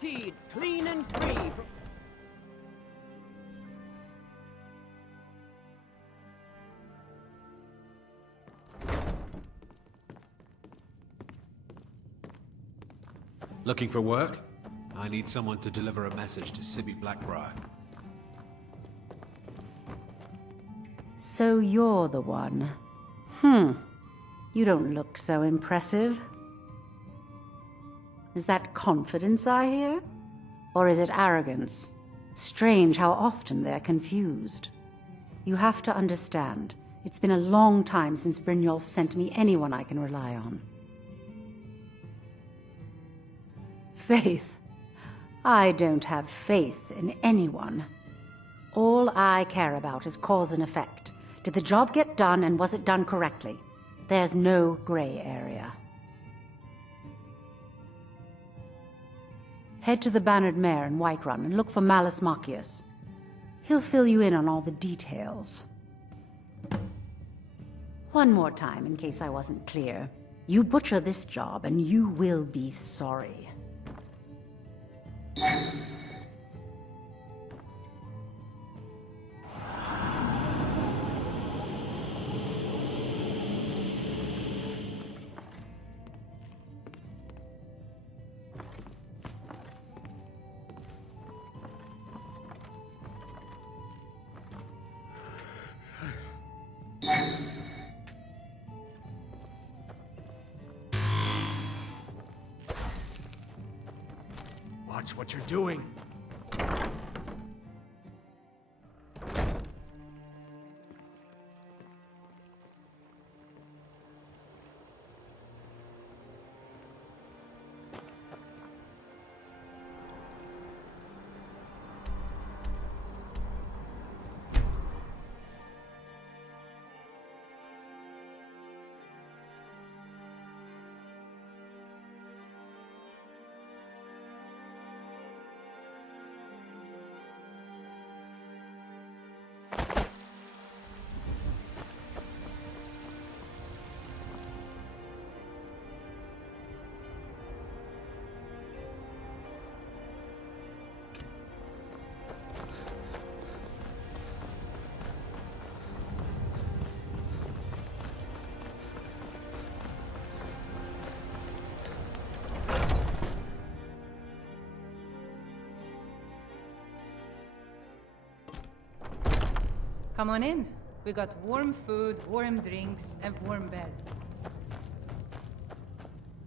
guaranteed clean and free from... Looking for work? I need someone to deliver a message to Sibby Blackbriar. So you're the one. You don't look so impressive. Is that confidence I hear? Or is it arrogance? Strange how often they're confused. You have to understand, it's been a long time since Brynjolf sent me anyone I can rely on. Faith? I don't have faith in anyone. All I care about is cause and effect. Did the job get done, and was it done correctly? There's no gray area. Head to the Bannered Mare in Whiterun and look for Malus Machius. He'll fill you in on all the details. One more time, in case I wasn't clear. You butcher this job, and you will be sorry. Watch what you're doing. Come on in. We got warm food, warm drinks, and warm beds.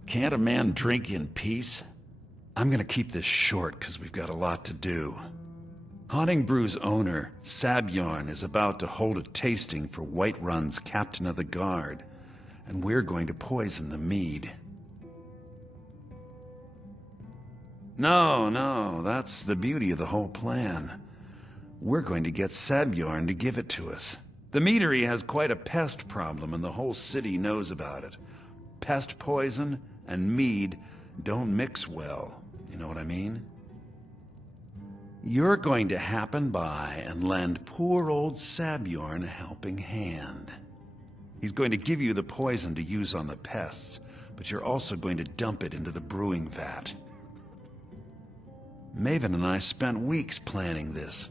Can't a man drink in peace? I'm gonna keep this short because we've got a lot to do. Haunting Brew's owner, Sabjorn, is about to hold a tasting for Whiterun's Captain of the Guard, and we're going to poison the mead. No, that's the beauty of the whole plan. We're going to get Sabjorn to give it to us. The meadery has quite a pest problem, and the whole city knows about it. Pest poison and mead don't mix well, you know what I mean? You're going to happen by and lend poor old Sabjorn a helping hand. He's going to give you the poison to use on the pests, but you're also going to dump it into the brewing vat. Maven and I spent weeks planning this.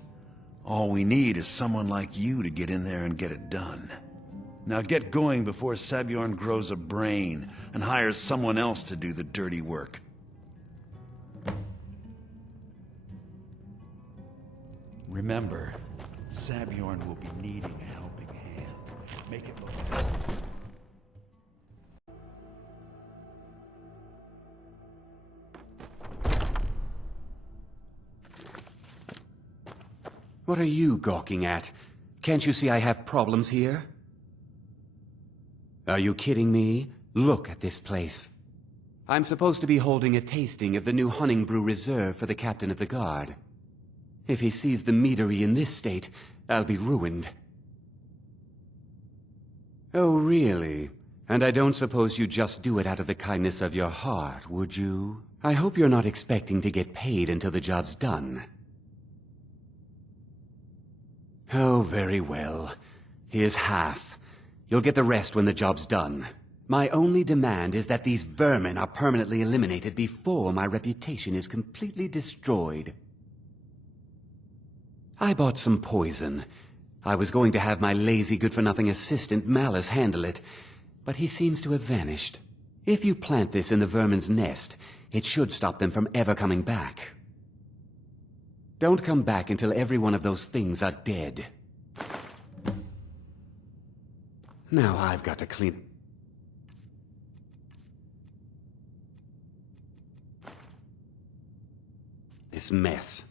All we need is someone like you to get in there and get it done. Now get going before Sabjorn grows a brain and hires someone else to do the dirty work. Remember, Sabjorn will be needing a helping hand. Make it look... What are you gawking at? Can't you see I have problems here? Are you kidding me? Look at this place. I'm supposed to be holding a tasting of the new Hunting Brew Reserve for the Captain of the Guard. If he sees the meadery in this state, I'll be ruined. Oh, really? And I don't suppose you just do it out of the kindness of your heart, would you? I hope you're not expecting to get paid until the job's done. Oh, very well. Here's half. You'll get the rest when the job's done. My only demand is that these vermin are permanently eliminated before my reputation is completely destroyed. I bought some poison. I was going to have my lazy, good-for-nothing assistant Malice handle it, but he seems to have vanished. If you plant this in the vermin's nest, it should stop them from ever coming back. Don't come back until every one of those things are dead. Now I've got to clean... this mess.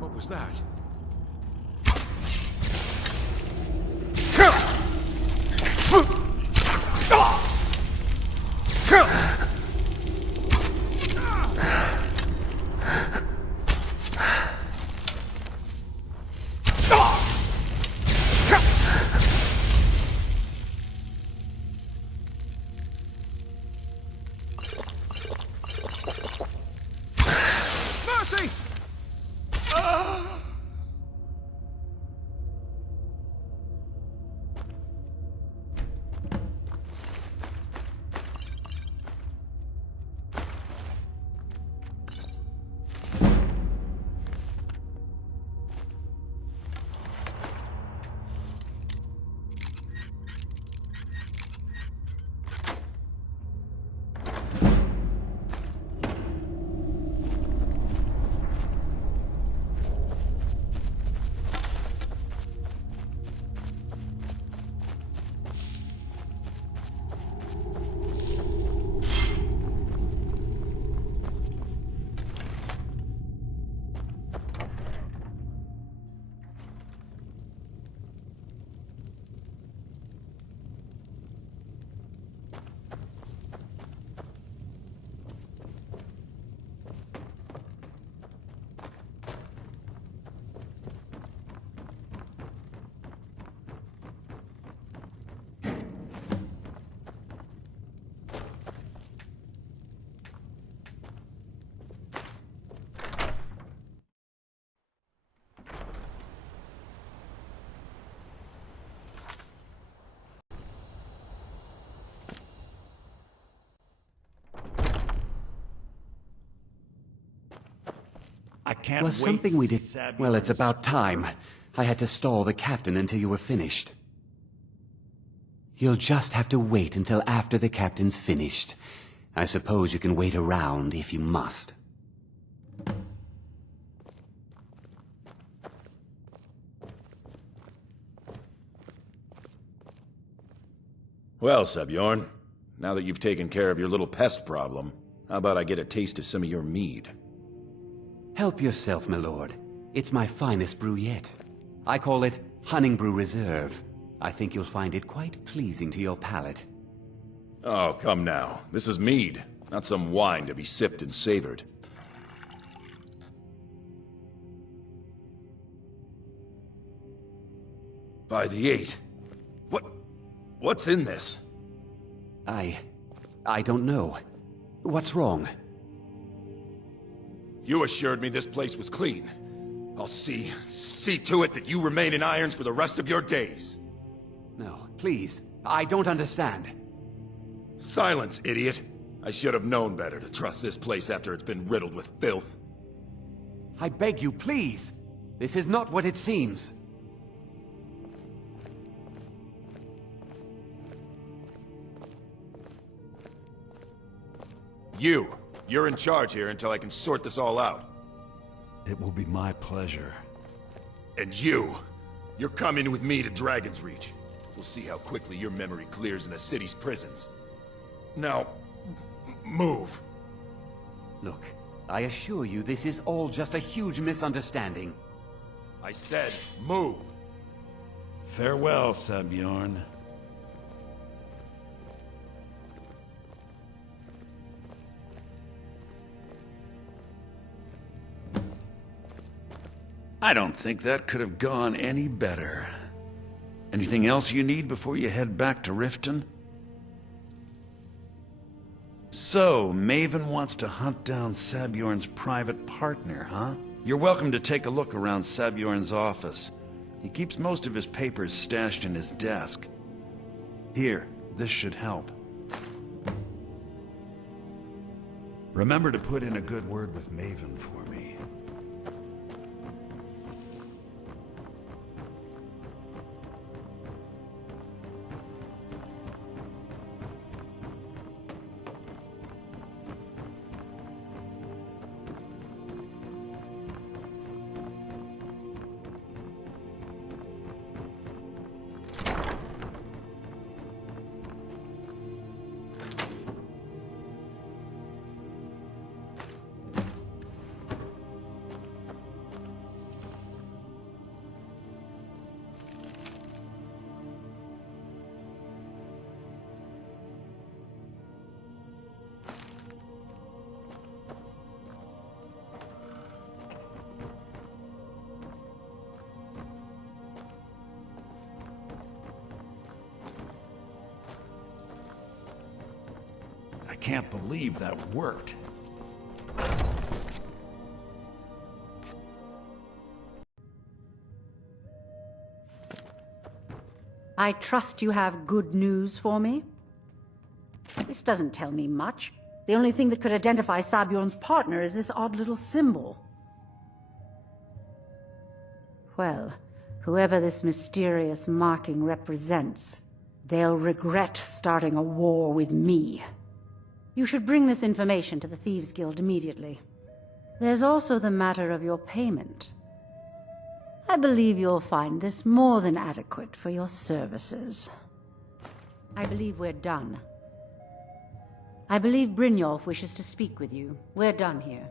What was that? Mercy! I can't Was wait something to we see did... Sabjorn Well, it's about strike. time. I had to stall the captain until you were finished. You'll just have to wait until after the captain's finished. I suppose you can wait around if you must. Well, Sabjorn, now that you've taken care of your little pest problem, how about I get a taste of some of your mead? Help yourself, my lord. It's my finest brew yet. I call it Hunning Brew Reserve. I think you'll find it quite pleasing to your palate. Oh, come now. This is mead, not some wine to be sipped and savored. By the 8. What's in this? I don't know. What's wrong? You assured me this place was clean. I'll see to it that you remain in irons for the rest of your days. No, please. I don't understand. Silence, idiot. I should have known better to trust this place after it's been riddled with filth. I beg you, please. This is not what it seems. You're in charge here until I can sort this all out. It will be my pleasure. And you're coming with me to Dragon's Reach. We'll see how quickly your memory clears in the city's prisons. Now, move. Look, I assure you this is all just a huge misunderstanding. I said, move. Farewell, Sabjorn. I don't think that could have gone any better. Anything else you need before you head back to Riften? So, Maven wants to hunt down Sabjorn's private partner, huh? You're welcome to take a look around Sabjorn's office. He keeps most of his papers stashed in his desk. Here, this should help. Remember to put in a good word with Maven for me. I can't believe that worked. I trust you have good news for me? This doesn't tell me much. The only thing that could identify Sabjorn's partner is this odd little symbol. Well, whoever this mysterious marking represents, they'll regret starting a war with me. You should bring this information to the Thieves' Guild immediately. There's also the matter of your payment. I believe you'll find this more than adequate for your services. I believe we're done. I believe Brynjolf wishes to speak with you. We're done here.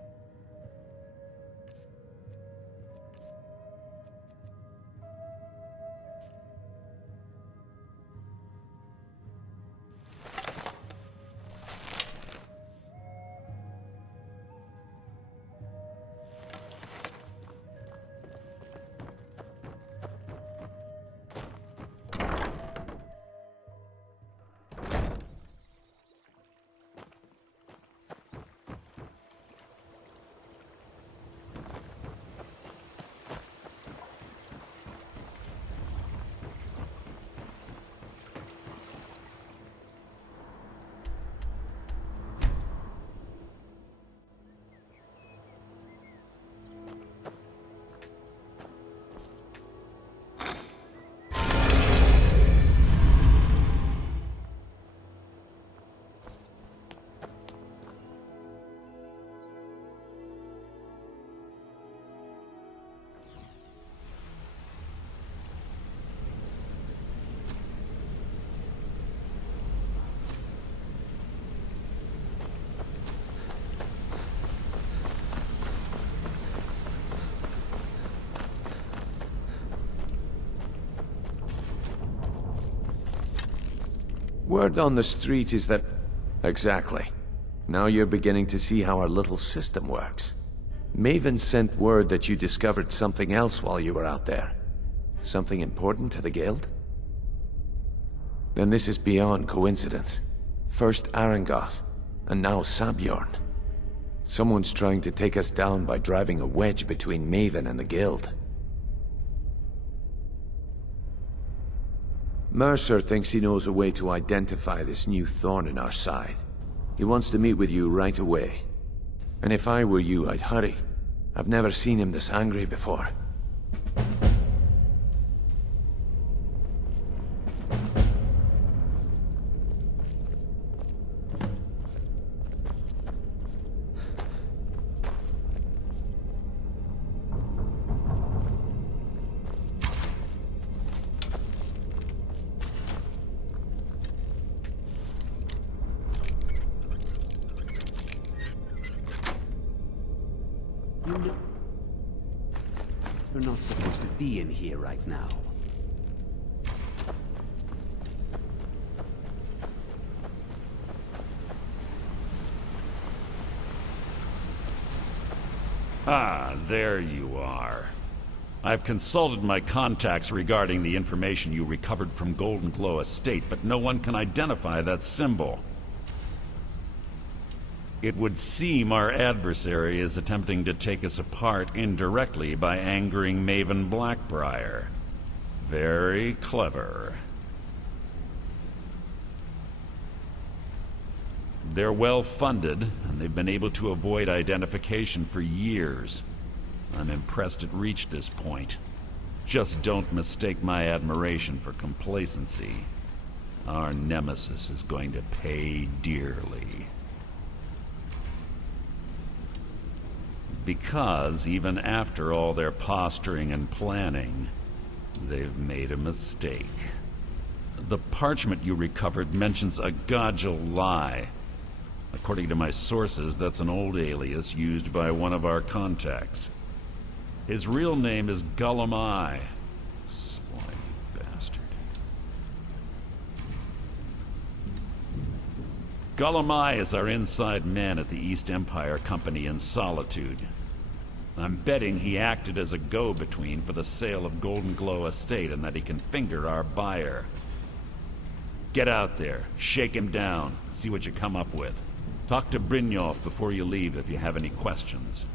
Word on the street is that... Exactly. Now you're beginning to see how our little system works. Maven sent word that you discovered something else while you were out there. Something important to the Guild? Then this is beyond coincidence. First Arangoth, and now Sabjorn. Someone's trying to take us down by driving a wedge between Maven and the Guild. Mercer thinks he knows a way to identify this new thorn in our side. He wants to meet with you right away. And if I were you, I'd hurry. I've never seen him this angry before. You're not supposed to be in here right now. Ah, there you are. I've consulted my contacts regarding the information you recovered from Golden Glow Estate, but no one can identify that symbol. It would seem our adversary is attempting to take us apart indirectly by angering Maven Blackbriar. Very clever. They're well funded, and they've been able to avoid identification for years. I'm impressed it reached this point. Just don't mistake my admiration for complacency. Our nemesis is going to pay dearly. Because even after all their posturing and planning, they've made a mistake. The parchment you recovered mentions a Godjal lie. According to my sources, that's an old alias used by one of our contacts. His real name is Karliah. Slimy bastard. Karliah is our inside man at the East Empire Company in Solitude. I'm betting he acted as a go-between for the sale of Golden Glow Estate and that he can finger our buyer. Get out there, shake him down, see what you come up with. Talk to Brynjolf before you leave if you have any questions.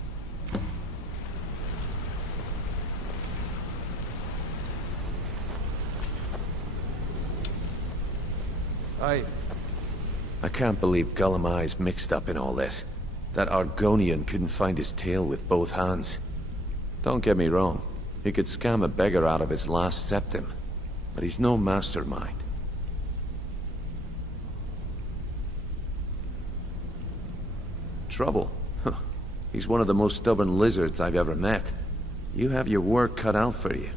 I can't believe Karliah's mixed up in all this. That Argonian couldn't find his tail with both hands. Don't get me wrong, he could scam a beggar out of his last septim, but he's no mastermind. Trouble? Huh. He's one of the most stubborn lizards I've ever met. You have your work cut out for you.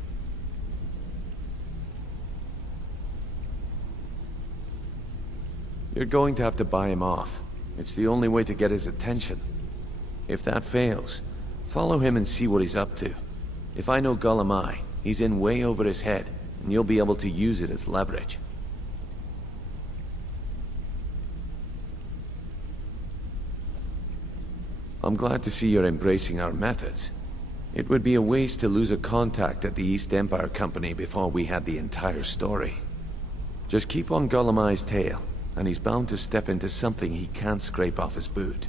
You're going to have to buy him off. It's the only way to get his attention. If that fails, follow him and see what he's up to. If I know Karliah, he's in way over his head, and you'll be able to use it as leverage. I'm glad to see you're embracing our methods. It would be a waste to lose a contact at the East Empire Company before we had the entire story. Just keep on Karliah's tail, and he's bound to step into something he can't scrape off his boot.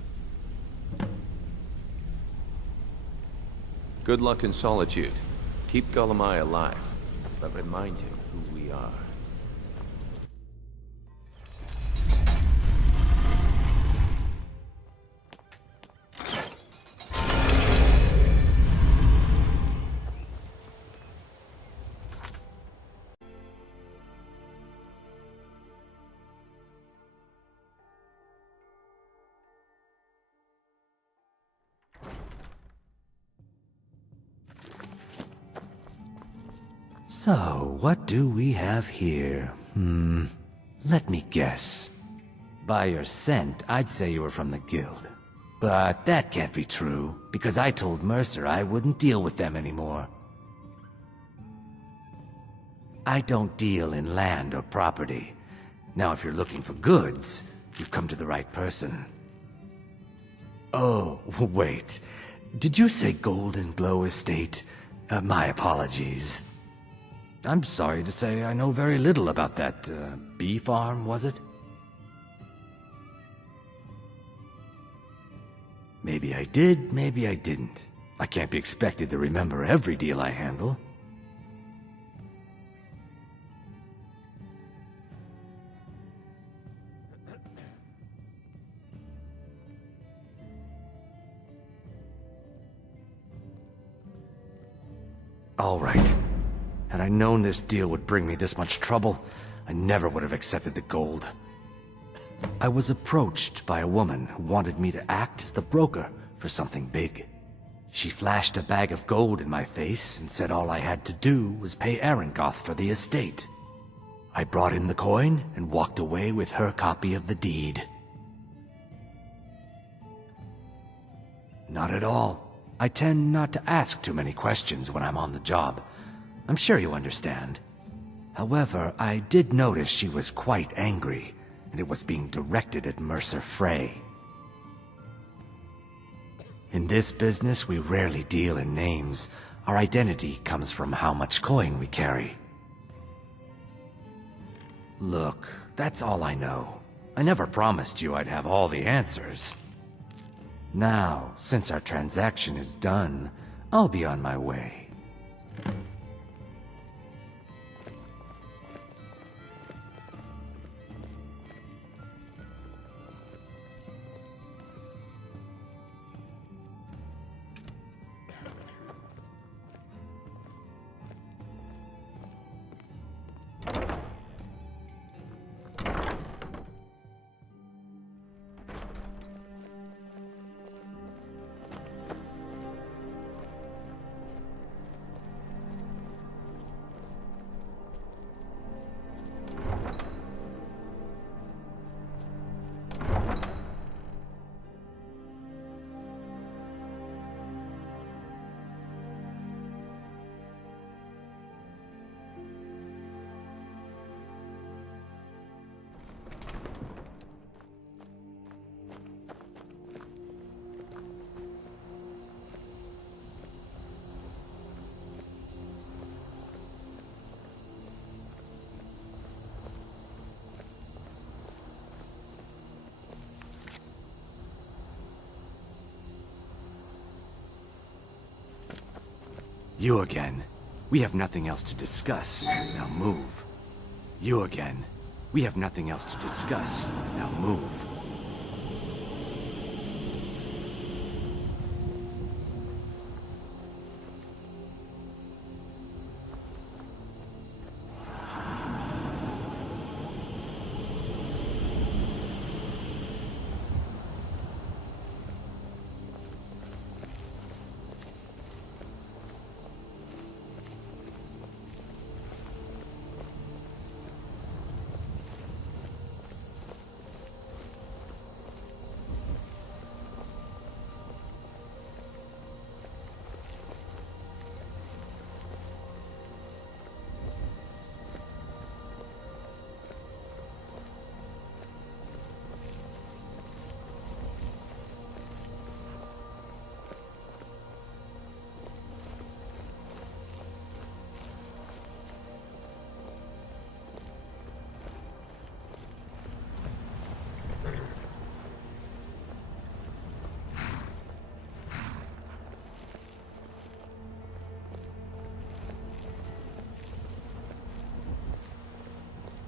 Good luck in Solitude. Keep Karliah alive, but remind him who we are. So, what do we have here? Let me guess. By your scent, I'd say you were from the Guild. But that can't be true, because I told Mercer I wouldn't deal with them anymore. I don't deal in land or property. Now, if you're looking for goods, you've come to the right person. Oh, wait. Did you say Golden Glow Estate? My apologies. I'm sorry to say I know very little about that, bee farm, was it? Maybe I did, maybe I didn't. I can't be expected to remember every deal I handle. All right. Had I known this deal would bring me this much trouble, I never would have accepted the gold. I was approached by a woman who wanted me to act as the broker for something big. She flashed a bag of gold in my face and said all I had to do was pay Arangoth for the estate. I brought in the coin and walked away with her copy of the deed. Not at all. I tend not to ask too many questions when I'm on the job. I'm sure you understand. However, I did notice she was quite angry, and it was being directed at Mercer Frey. In this business, we rarely deal in names. Our identity comes from how much coin we carry. Look, that's all I know. I never promised you I'd have all the answers. Now, since our transaction is done, I'll be on my way. You again. We have nothing else to discuss. Now move. You again. We have nothing else to discuss. Now move.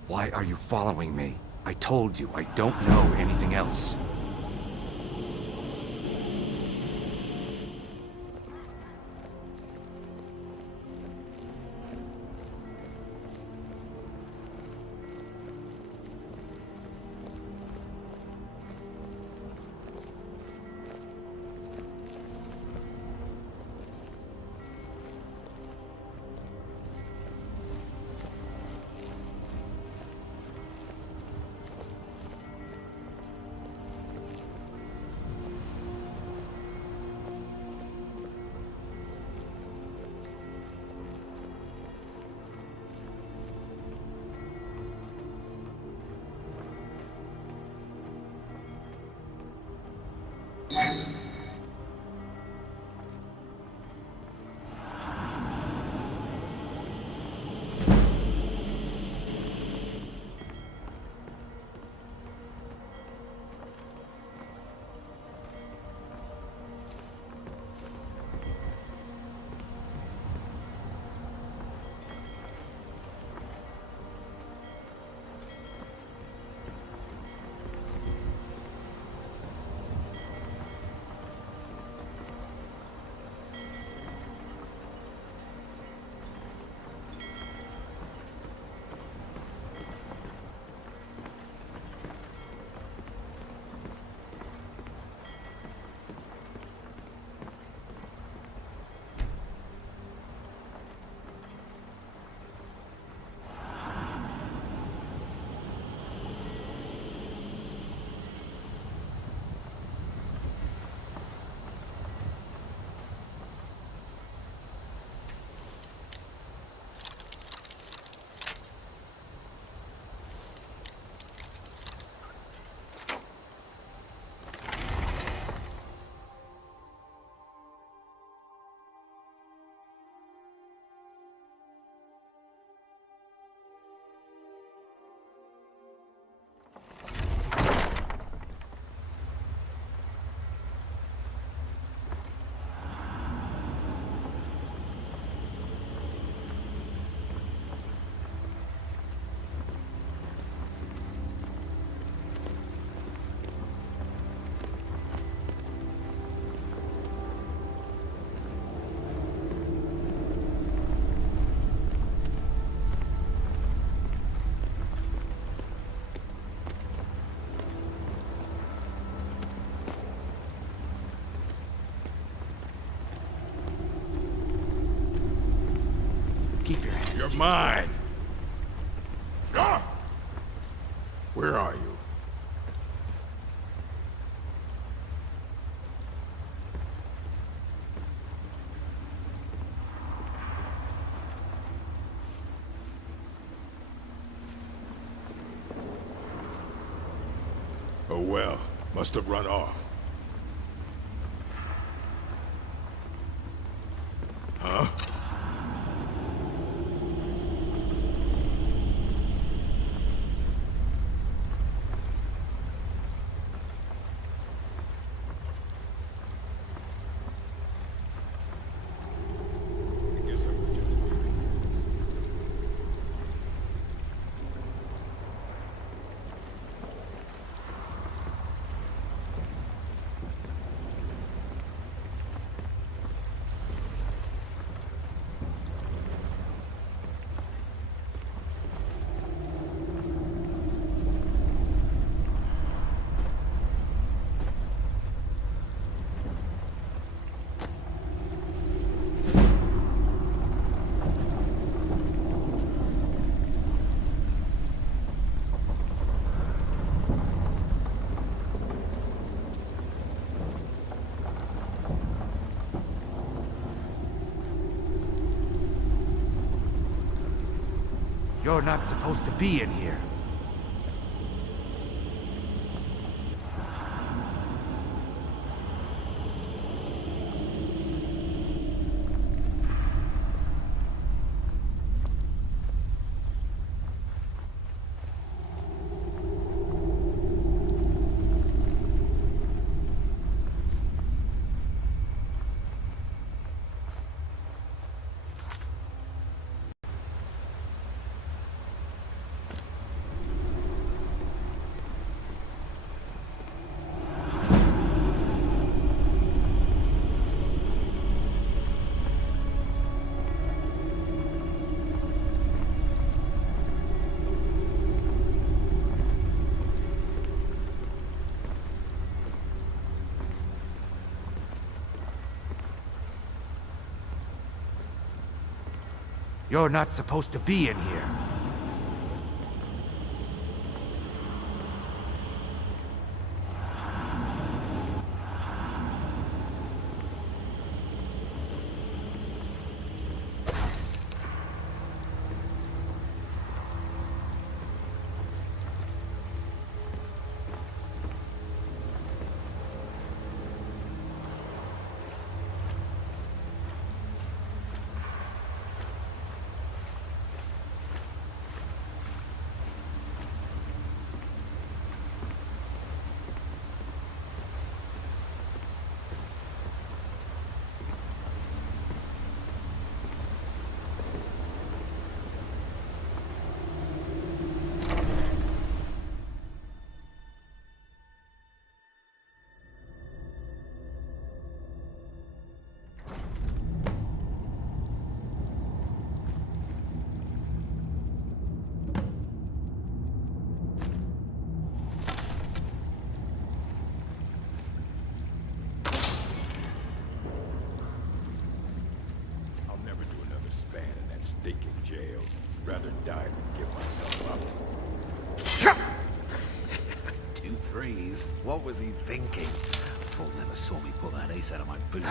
Why are you following me? I told you I don't know anything else. You're mine! Ah! Where are you? Oh well, must have run off. Huh? I guess I was just You're not supposed to be in here. You're not supposed to be in here. stinking jail. Rather die than give myself up. 2 threes. What was he thinking? Fool never saw me pull that ace out of my boot.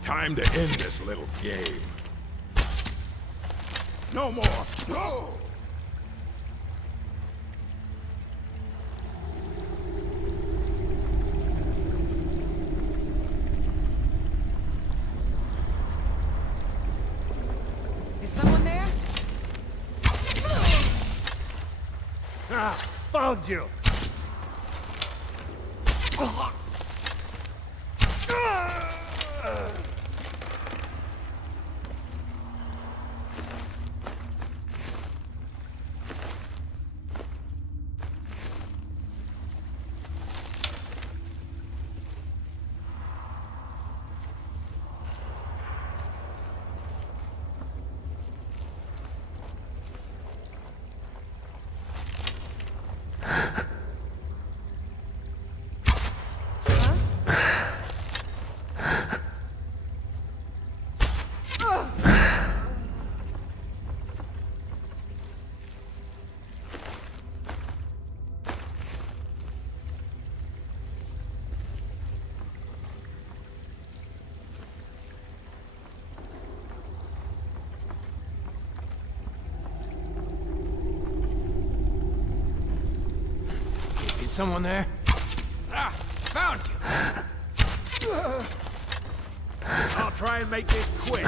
Time to end this little game. No more! No! Is someone there? Ah, found you! someone there? Ah, found you! I'll try and make this quick.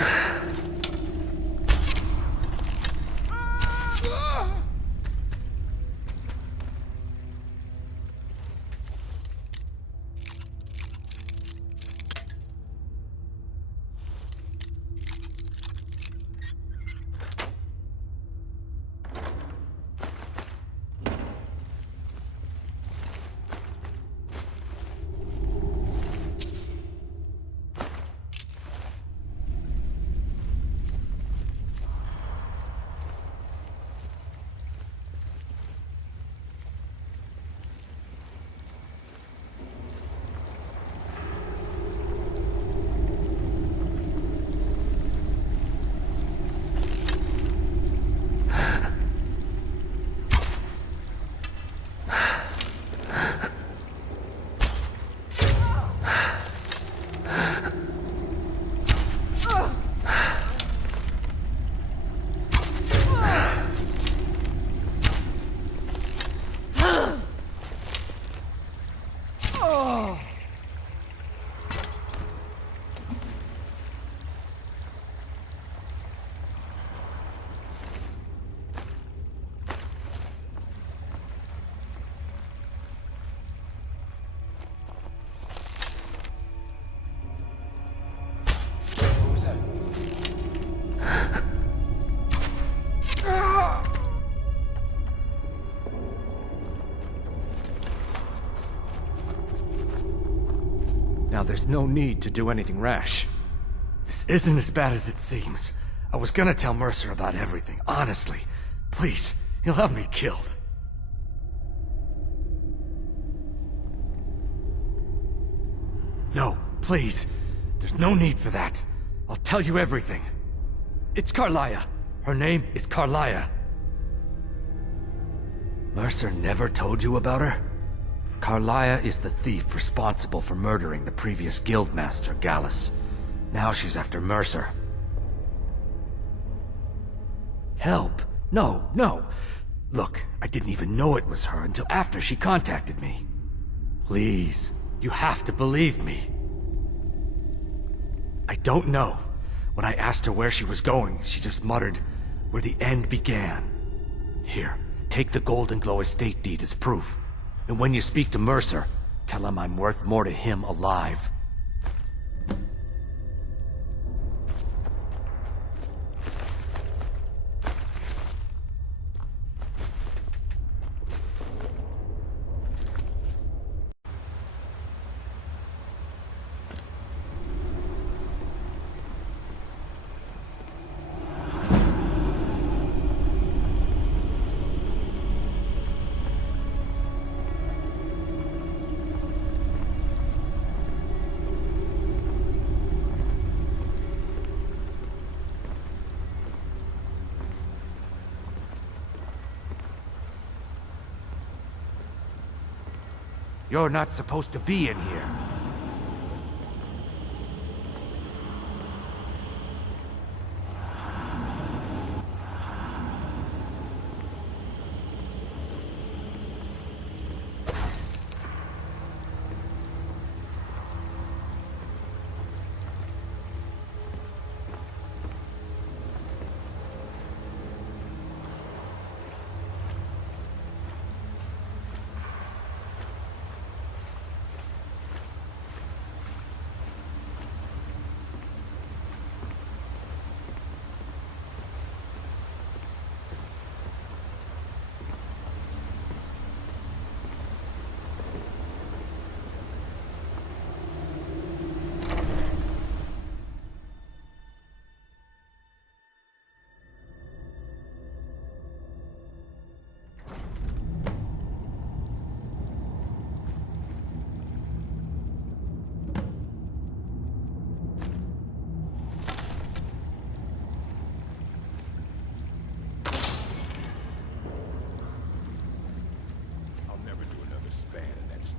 Now there's no need to do anything rash. This isn't as bad as it seems. I was gonna tell Mercer about everything, honestly. Please, he'll have me killed. No, please. There's no need for that. I'll tell you everything. It's Karliah. Her name is Karliah. Mercer never told you about her? Karliah is the thief responsible for murdering the previous guildmaster, Gallus. Now she's after Mercer. Help? No, no. Look, I didn't even know it was her until after she contacted me. Please, you have to believe me. I don't know. When I asked her where she was going, she just muttered, "Where the end began." Here, take the Golden Glow estate deed as proof. And when you speak to Mercer, tell him I'm worth more to him alive. You're not supposed to be in here.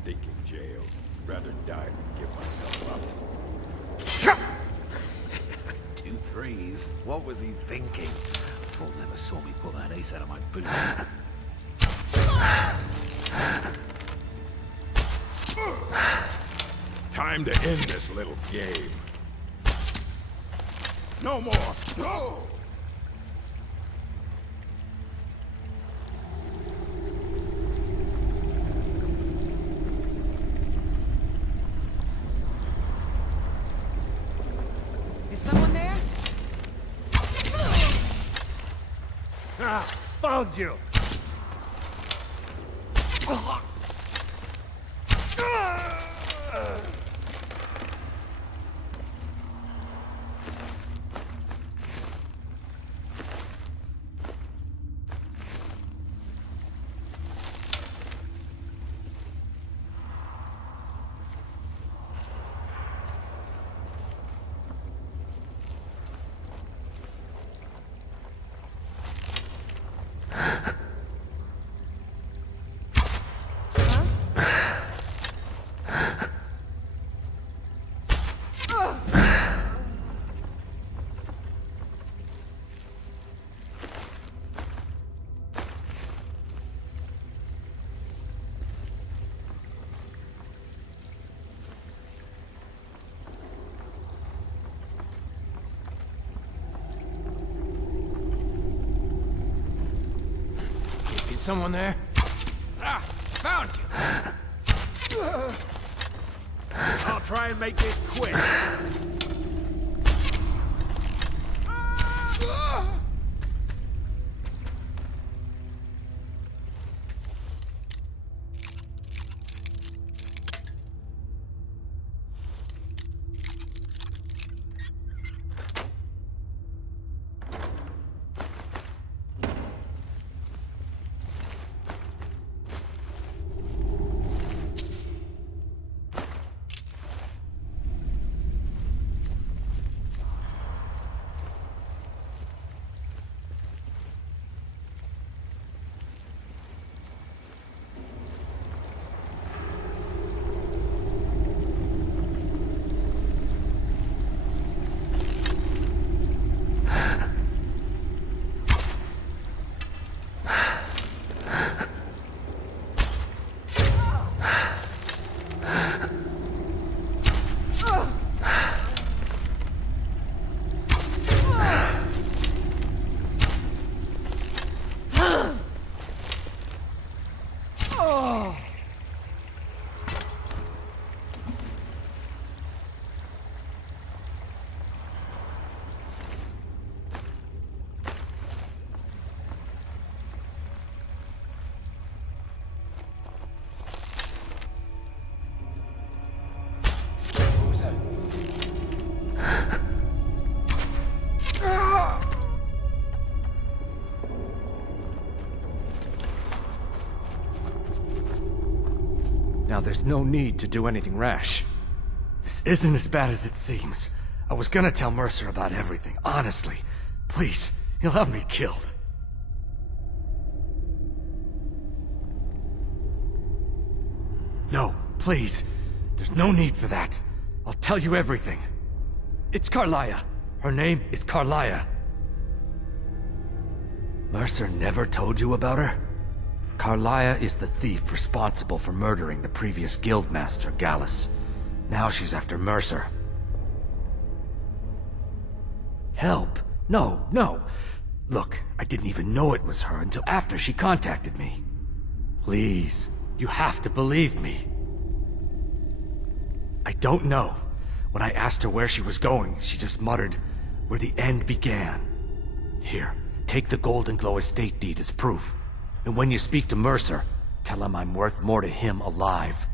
Stinking jail. Rather die than give myself up. 2 threes. What was he thinking? Fool never saw me pull that ace out of my boot. Time to end this little game. No more! No! Is someone there? Ah, found you! Is someone there? Ah, found you! I'll try and make this quick. Now there's no need to do anything rash. This isn't as bad as it seems. I was gonna tell Mercer about everything, honestly. Please, he'll have me killed. No, please. There's no need for that. I'll tell you everything. It's Karliah. Her name is Karliah. Mercer never told you about her? Karliah is the thief responsible for murdering the previous guildmaster, Gallus. Now she's after Mercer. Help? No, no. Look, I didn't even know it was her until after she contacted me. Please, you have to believe me. I don't know. When I asked her where she was going, she just muttered, "Where the end began." Here, take the Golden Glow estate deed as proof. And when you speak to Mercer, tell him I'm worth more to him alive.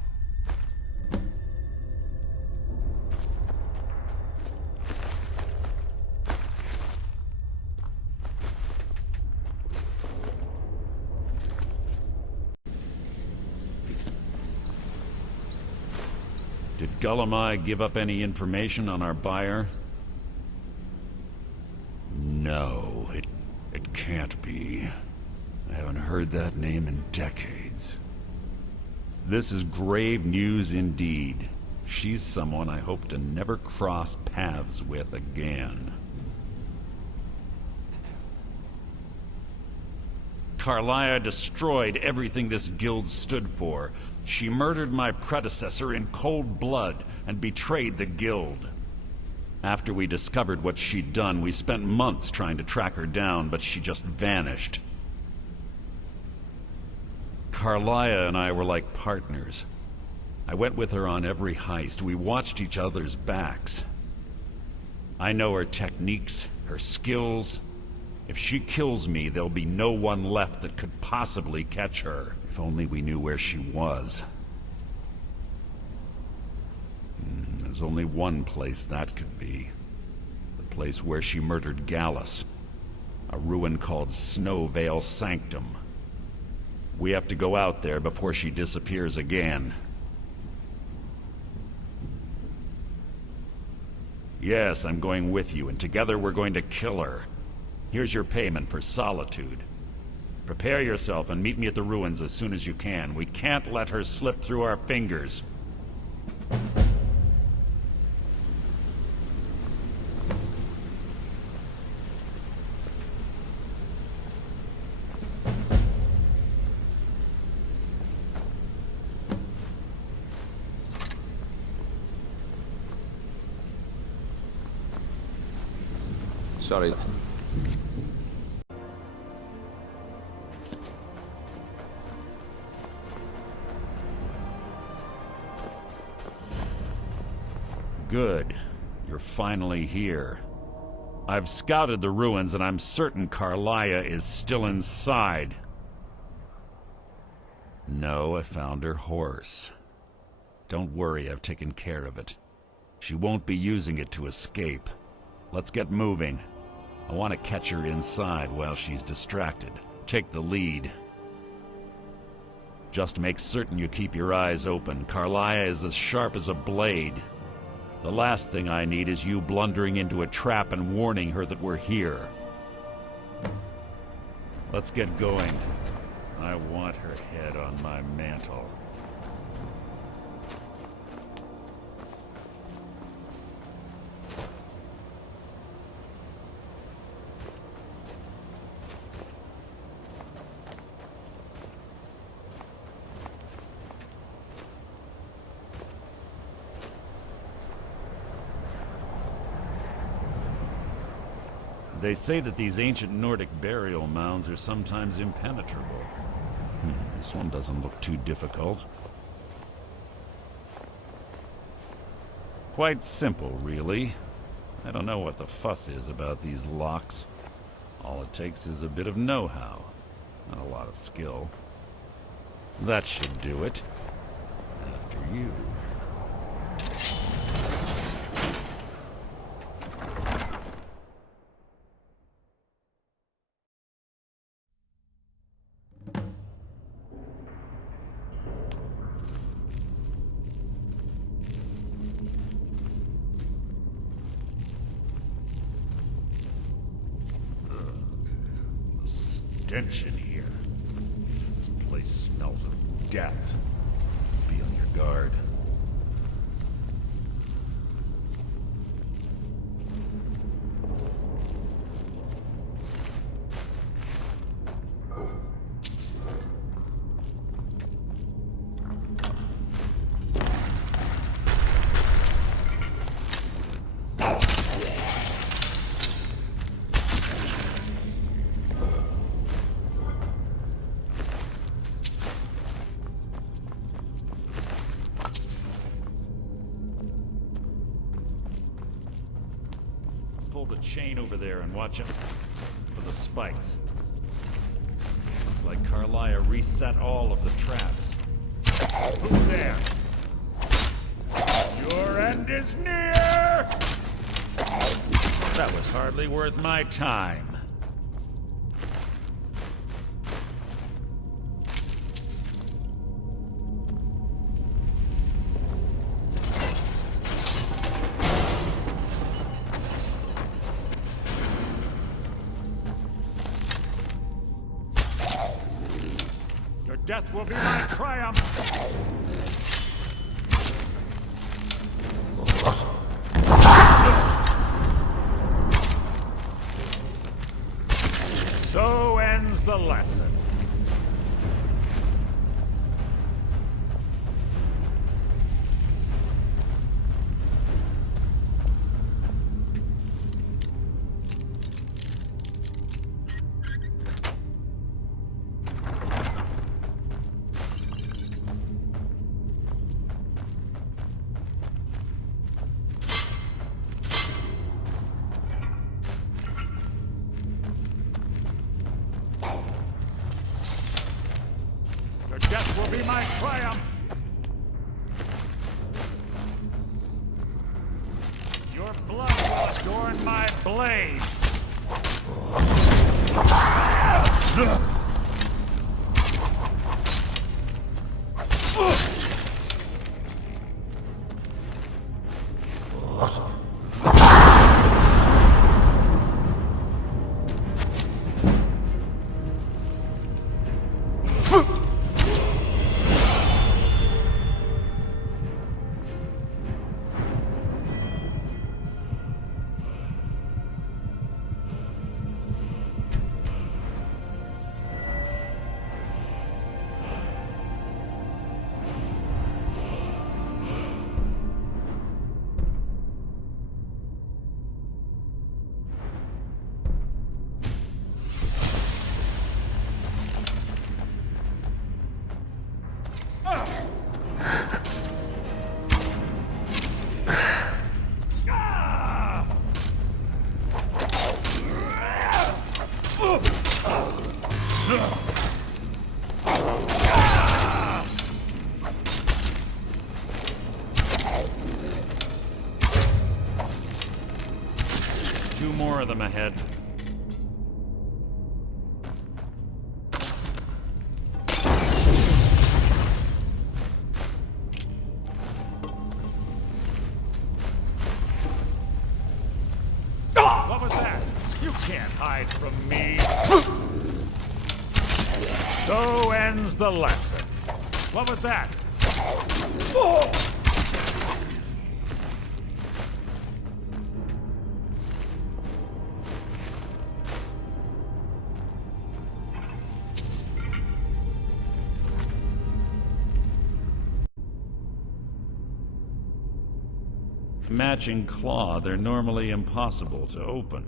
Did Gullamai give up any information on our buyer? No, it can't be. I haven't heard that name in decades. This is grave news indeed. She's someone I hope to never cross paths with again. Karliah destroyed everything this guild stood for. She murdered my predecessor in cold blood and betrayed the guild. After we discovered what she'd done, we spent months trying to track her down, but she just vanished. Karliah and I were like partners. I went with her on every heist. We watched each other's backs. I know her techniques, her skills. If she kills me, there'll be no one left that could possibly catch her. If only we knew where she was. There's only one place that could be. The place where she murdered Gallus. A ruin called Snowvale Sanctum. We have to go out there before she disappears again. Yes, I'm going with you, and together we're going to kill her. Here's your payment for solitude. Prepare yourself and meet me at the ruins as soon as you can. We can't let her slip through our fingers. Sorry. Good. You're finally here. I've scouted the ruins and I'm certain Karliah is still inside. No, I found her horse. Don't worry, I've taken care of it. She won't be using it to escape. Let's get moving. I want to catch her inside while she's distracted. Take the lead. Just make certain you keep your eyes open. Karliah is as sharp as a blade. The last thing I need is you blundering into a trap and warning her that we're here. Let's get going. I want her head on my mantle. They say that these ancient Nordic burial mounds are sometimes impenetrable. This one doesn't look too difficult. Quite simple, really. I don't know what the fuss is about these locks. All it takes is a bit of know-how, and a lot of skill. That should do it. After you. Stench in here. This place smells of death. Be on your guard. Pull the chain over there and watch out for the spikes. Looks like Karliah reset all of the traps. Who's there? Your end is near! That was hardly worth my time. Death will be my triumph! So ends the lesson. triumph! Your blood will adorn my blade! Two more of them ahead. What was that? You can't hide from me! So ends the lesson. What was that? Matching claw, they're normally impossible to open.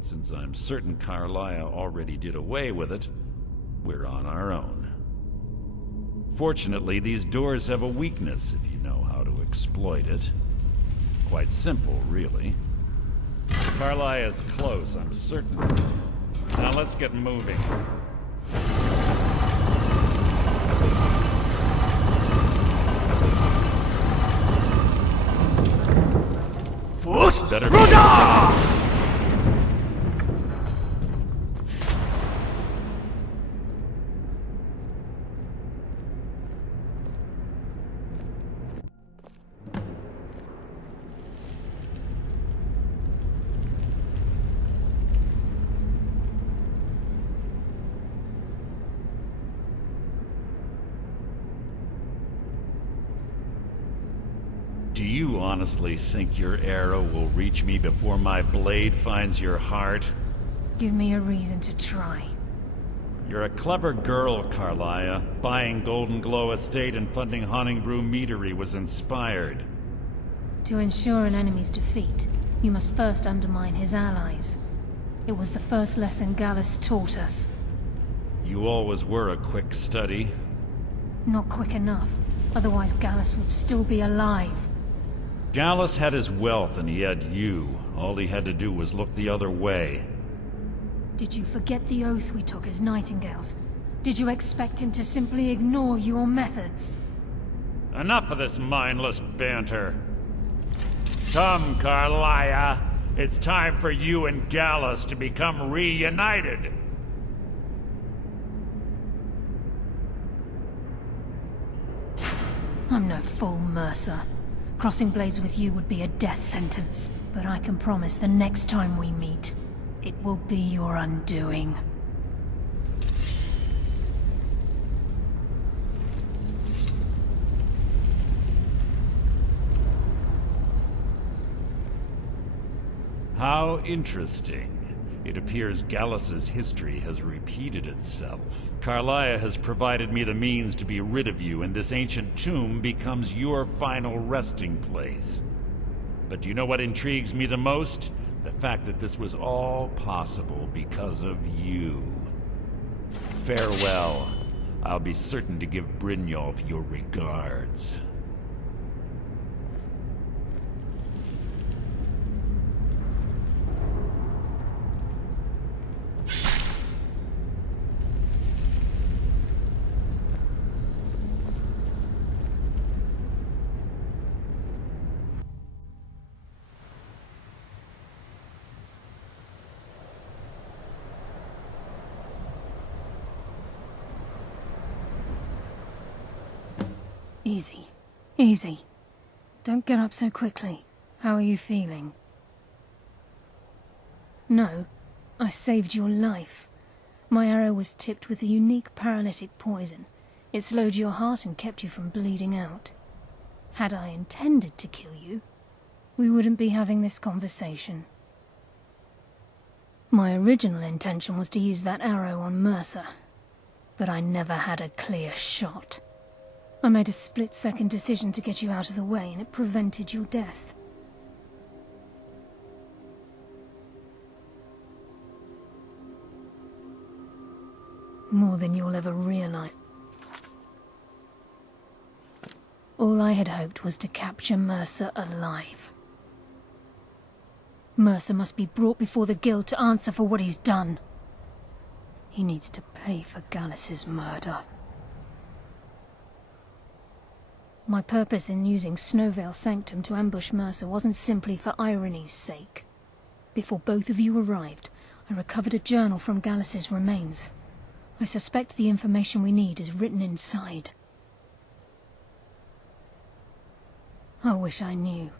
Since I'm certain Karliah already did away with it, we're on our own. Fortunately, these doors have a weakness if you know how to exploit it. Quite simple, really. Karliah is close, I'm certain. Now let's get moving. Better be. Do you honestly think your arrow will reach me before my blade finds your heart? Give me a reason to try. You're a clever girl, Karliah. Buying Golden Glow Estate and funding Honningbrew Meadery was inspired. To ensure an enemy's defeat, you must first undermine his allies. It was the first lesson Gallus taught us. You always were a quick study. Not quick enough. Otherwise Gallus would still be alive. Gallus had his wealth and he had you. All he had to do was look the other way. Did you forget the oath we took as Nightingales? Did you expect him to simply ignore your methods? Enough of this mindless banter. Come, Karliah. It's time for you and Gallus to become reunited. I'm no fool, Mercer. Crossing blades with you would be a death sentence. But I can promise the next time we meet, it will be your undoing. How interesting. It appears Gallus's history has repeated itself. Karliah has provided me the means to be rid of you, and this ancient tomb becomes your final resting place. But do you know what intrigues me the most? The fact that this was all possible because of you. Farewell. I'll be certain to give Brynjolf your regards. Easy. Easy. Don't get up so quickly. How are you feeling? No, I saved your life. My arrow was tipped with a unique paralytic poison. It slowed your heart and kept you from bleeding out. Had I intended to kill you, we wouldn't be having this conversation. My original intention was to use that arrow on Mercer, but I never had a clear shot. I made a split-second decision to get you out of the way, and it prevented your death. More than you'll ever realize. All I had hoped was to capture Mercer alive. Mercer must be brought before the Guild to answer for what he's done. He needs to pay for Gallus's murder. My purpose in using Snowvale Sanctum to ambush Mercer wasn't simply for irony's sake. Before both of you arrived, I recovered a journal from Gallus's remains. I suspect the information we need is written inside. I wish I knew.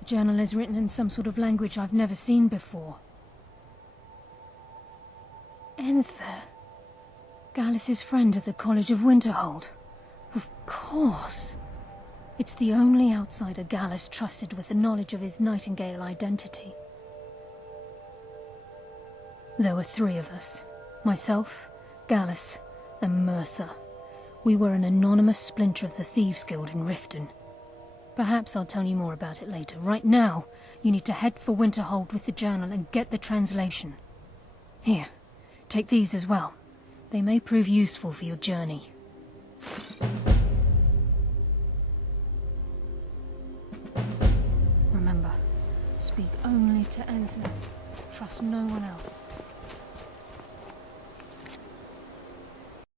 The journal is written in some sort of language I've never seen before. Enther. Gallus's friend at the College of Winterhold. Of course. It's the only outsider Gallus trusted with the knowledge of his Nightingale identity. There were 3 of us. Myself, Gallus, and Mercer. We were an anonymous splinter of the Thieves' Guild in Riften. Perhaps I'll tell you more about it later. Right now, you need to head for Winterhold with the journal and get the translation. Here, take these as well. They may prove useful for your journey. Remember, speak only to Enther. Trust no one else.